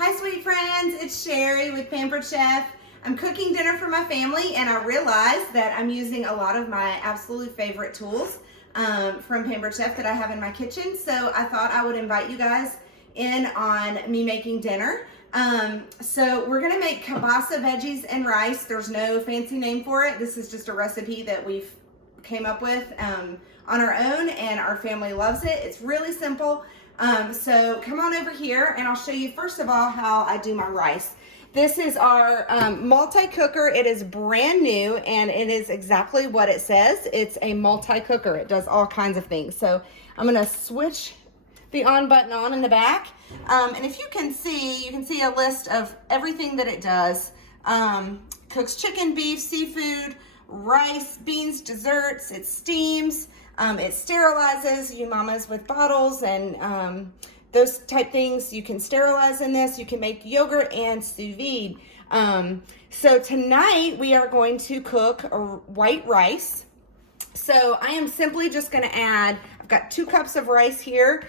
Hi sweet friends, it's Sherry with Pampered Chef. I'm cooking dinner for my family and I realized that I'm using a lot of my absolute favorite tools from Pampered Chef that I have in my kitchen. So I thought I would invite you guys in on me making dinner. So we're gonna make kimbasa veggies and rice. There's no fancy name for it. This is just a recipe that we've came up with on our own and our family loves it. It's really simple. So come on over here and I'll show you first of all how I do my rice. This is our multi-cooker. It is brand new and it is exactly what it says. It's a multi-cooker. It does all kinds of things. So I'm gonna switch the on button on in the back. And if you can see a list of everything that it does. Cooks chicken, beef, seafood, rice, beans, desserts, it steams, it sterilizes you mamas with bottles and those type things. You can sterilize in this. You can make yogurt and sous vide. So tonight we are going to cook white rice. So I am simply just going to add, I've got 2 cups of rice here.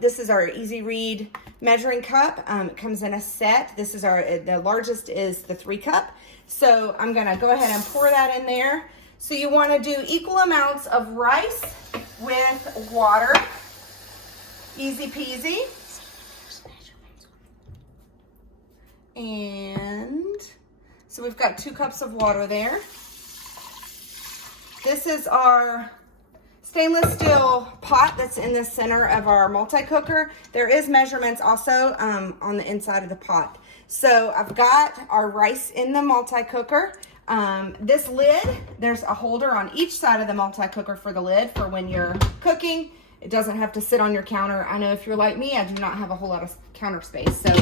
This is our easy read measuring cup. It comes in a set. This is the largest is the 3 cup. So I'm going to go ahead and pour that in there. So you want to do equal amounts of rice with water. Easy peasy. And so we've got 2 cups of water there. This is our stainless steel pot that's in the center of our multi-cooker. There is measurements also on the inside of the pot. So I've got our rice in the multi-cooker. This lid, there's a holder on each side of the multi-cooker for the lid for when you're cooking. It doesn't have to sit on your counter. I know if you're like me, I do not have a whole lot of counter space. So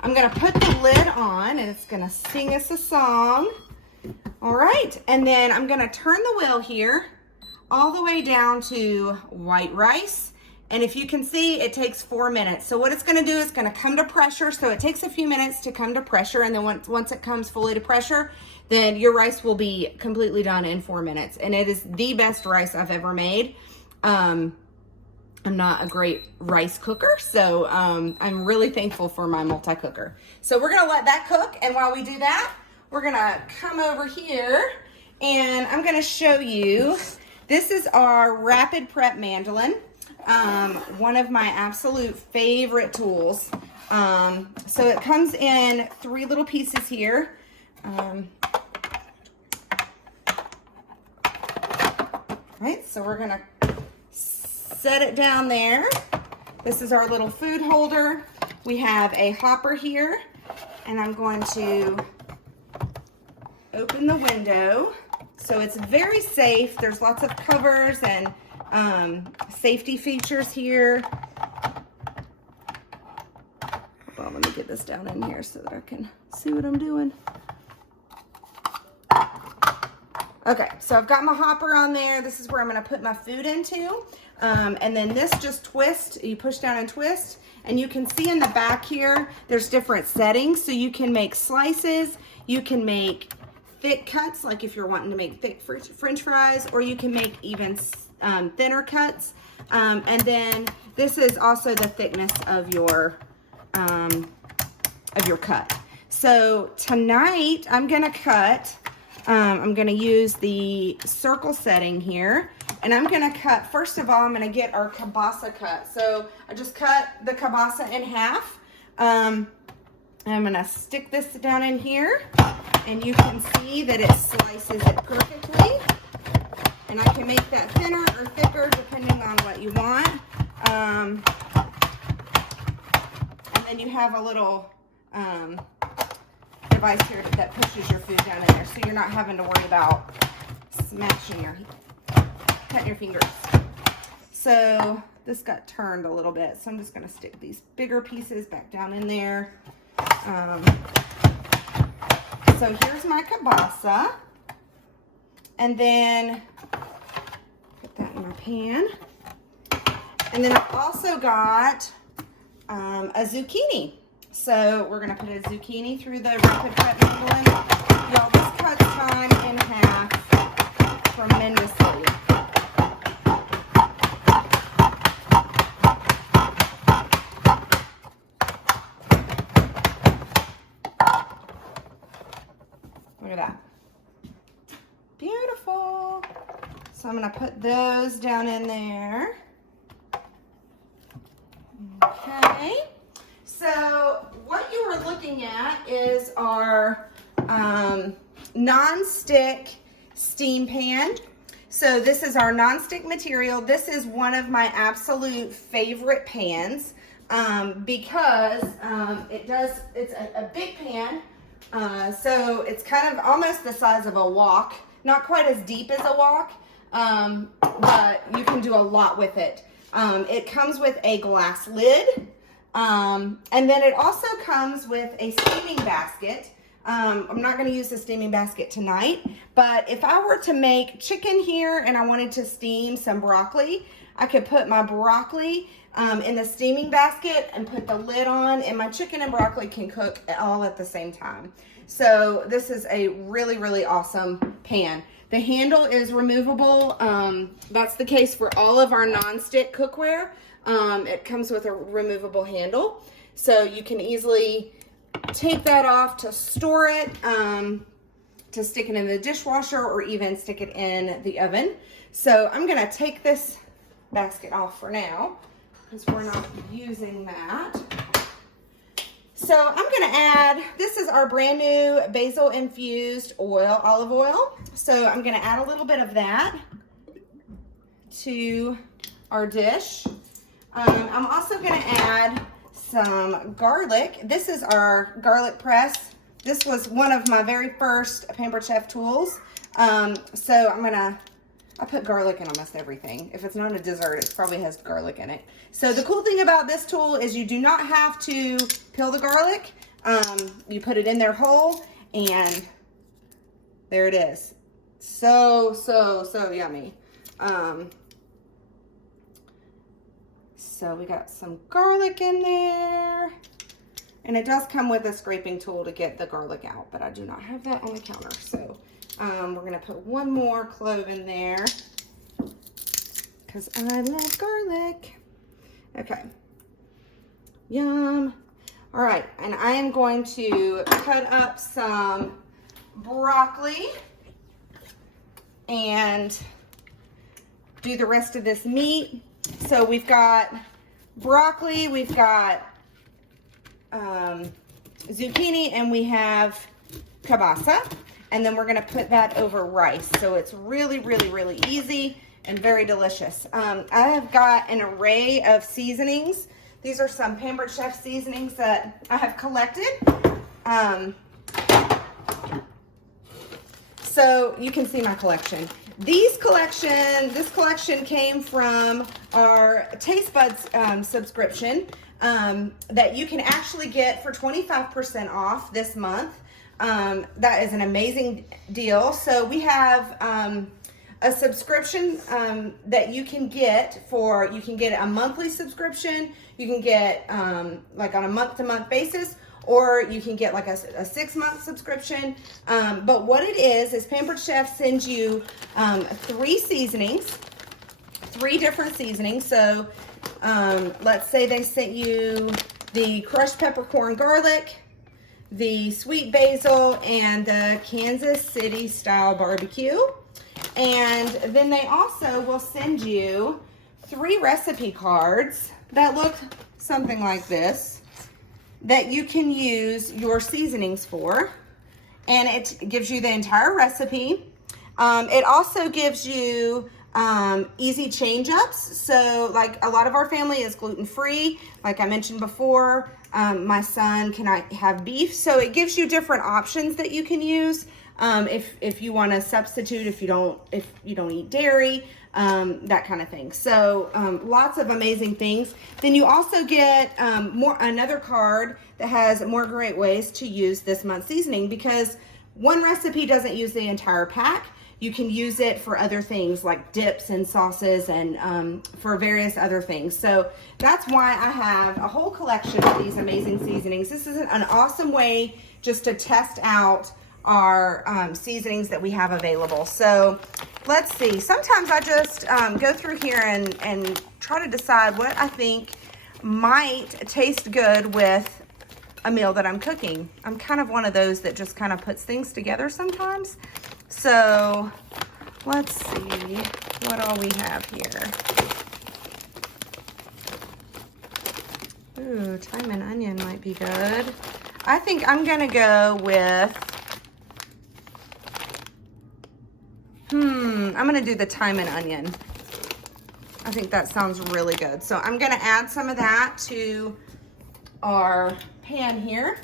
I'm gonna put the lid on and it's gonna sing us a song. All right, and then I'm gonna turn the wheel here all the way down to white rice. And if you can see, it takes 4 minutes. So what it's gonna do is gonna come to pressure. So it takes a few minutes to come to pressure. And then once it comes fully to pressure, then your rice will be completely done in 4 minutes. And it is the best rice I've ever made. I'm not a great rice cooker, so I'm really thankful for my multi-cooker. So we're gonna let that cook. And while we do that, we're gonna come over here and I'm gonna show you, this is our rapid prep mandolin. One of my absolute favorite tools. So it comes in 3 little pieces here. Right, so we're gonna set it down there. This is our little food holder. We have a hopper here, and I'm going to open the window. So it's very safe. There's lots of covers and safety features here. Hold on, let me get this down in here so that I can see what I'm doing. Okay, so I've got my hopper on there. This is where I'm gonna put my food into. And then this just twists, you push down and twist. And you can see in the back here, there's different settings. So you can make slices, you can make thick cuts, like if you're wanting to make thick French fries, or you can make even thinner cuts. And then this is also the thickness of your cut. So tonight I'm gonna cut, I'm gonna use the circle setting here, and I'm gonna cut, first of all, I'm gonna get our kimbasa cut. So I just cut the kimbasa in half. I'm gonna stick this down in here, and you can see that it slices it perfectly. And I can make that thinner or thicker depending on what you want. And then you have a little device here that pushes your food down in there, so you're not having to worry about cutting your fingers. So this got turned a little bit, so I'm just gonna stick these bigger pieces back down in there. So here's my kimbasa. And then put that in my pan. And then I've also got a zucchini. So we're gonna put a zucchini through the rapid prep mandolin. Y'all, this cuts time in half tremendously. Look at that. Beautiful. So I'm going to put those down in there. Okay. So what you were looking at is our non-stick steam pan. So this is our non-stick material. This is one of my absolute favorite pans because it's a big pan. So it's kind of almost the size of a wok. Not quite as deep as a wok, but you can do a lot with it. It comes with a glass lid, and then it also comes with a steaming basket. I'm not going to use the steaming basket tonight, but if I were to make chicken here and I wanted to steam some broccoli, I could put my broccoli in the steaming basket and put the lid on, and my chicken and broccoli can cook all at the same time. So this is a really, really awesome pan. The handle is removable. That's the case for all of our non-stick cookware. It comes with a removable handle. So you can easily take that off to store it, to stick it in the dishwasher, or even stick it in the oven. So I'm gonna take this basket off for now because we're not using that. So I'm gonna add, this is our brand new basil infused olive oil. So I'm gonna add a little bit of that to our dish. I'm also gonna add some garlic. This is our garlic press. This was one of my very first Pampered Chef tools. So I put garlic in almost everything. If it's not a dessert, it probably has garlic in it. So the cool thing about this tool is you do not have to peel the garlic. You put it in there whole, and there it is. So yummy. So we got some garlic in there, and it does come with a scraping tool to get the garlic out, but I do not have that on the counter. So we're gonna put one more clove in there because I love garlic. Okay, yum. All right, and I am going to cut up some broccoli and do the rest of this meat. So we've got broccoli, we've got zucchini, and we have kimbasa. And then we're gonna put that over rice. So it's really, really, really easy and very delicious. I have got an array of seasonings. These are some Pampered Chef seasonings that I have collected. So you can see my collection. This collection came from our Taste Buds subscription that you can actually get for 25% off this month. That is an amazing deal. So we have a subscription that you can get a monthly subscription. You can get like on a month-to-month basis, or you can get like a 6-month subscription. But what it is Pampered Chef sends you 3 different seasonings. So let's say they sent you the crushed peppercorn garlic, the sweet basil, and the Kansas City style barbecue. And then they also will send you 3 recipe cards that look something like this that you can use your seasonings for. And it gives you the entire recipe. It also gives you easy change ups. So like a lot of our family is gluten-free. Like I mentioned before, my son cannot have beef. So it gives you different options that you can use. If you want to substitute, if you don't eat dairy, that kind of thing. So lots of amazing things. Then you also get another card that has more great ways to use this month's seasoning, because one recipe doesn't use the entire pack. You can use it for other things like dips and sauces and for various other things. So that's why I have a whole collection of these amazing seasonings. This is an awesome way just to test out our seasonings that we have available. So let's see. Sometimes I just go through here and try to decide what I think might taste good with a meal that I'm cooking. I'm kind of one of those that just kind of puts things together sometimes. So let's see what all we have here. Ooh, thyme and onion might be good. I think I'm gonna go with, I'm gonna do the thyme and onion. I think that sounds really good. So I'm gonna add some of that to our pan here.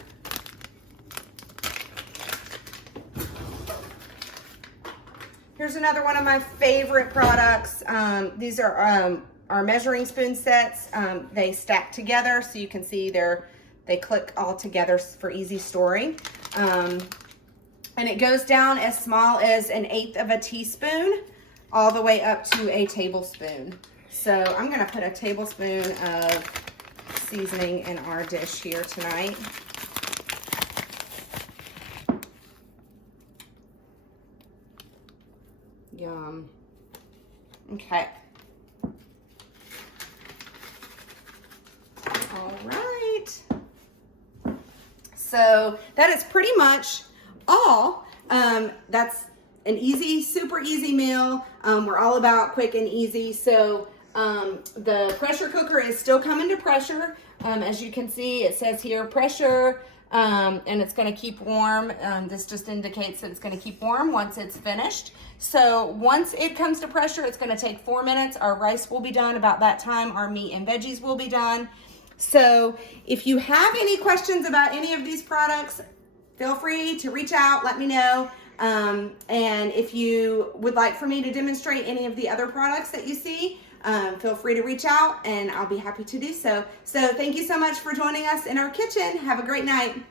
Here's another one of my favorite products. These are our measuring spoon sets. They stack together so you can see they click all together for easy storing. And it goes down as small as 1/8 of a teaspoon all the way up to a tablespoon. So I'm gonna put a tablespoon of seasoning in our dish here tonight. Yum. Okay. All right. So that is pretty much all. That's an easy, super easy meal. We're all about quick and easy. So the pressure cooker is still coming to pressure. As you can see, it says here pressure, and it's going to keep warm. This just indicates that it's going to keep warm once it's finished. So once it comes to pressure, it's going to take 4 minutes. Our rice will be done about that time. Our meat and veggies will be done. So if you have any questions about any of these products, feel free to reach out, let me know. And if you would like for me to demonstrate any of the other products that you see, feel free to reach out and I'll be happy to do so. So thank you so much for joining us in our kitchen. Have a great night.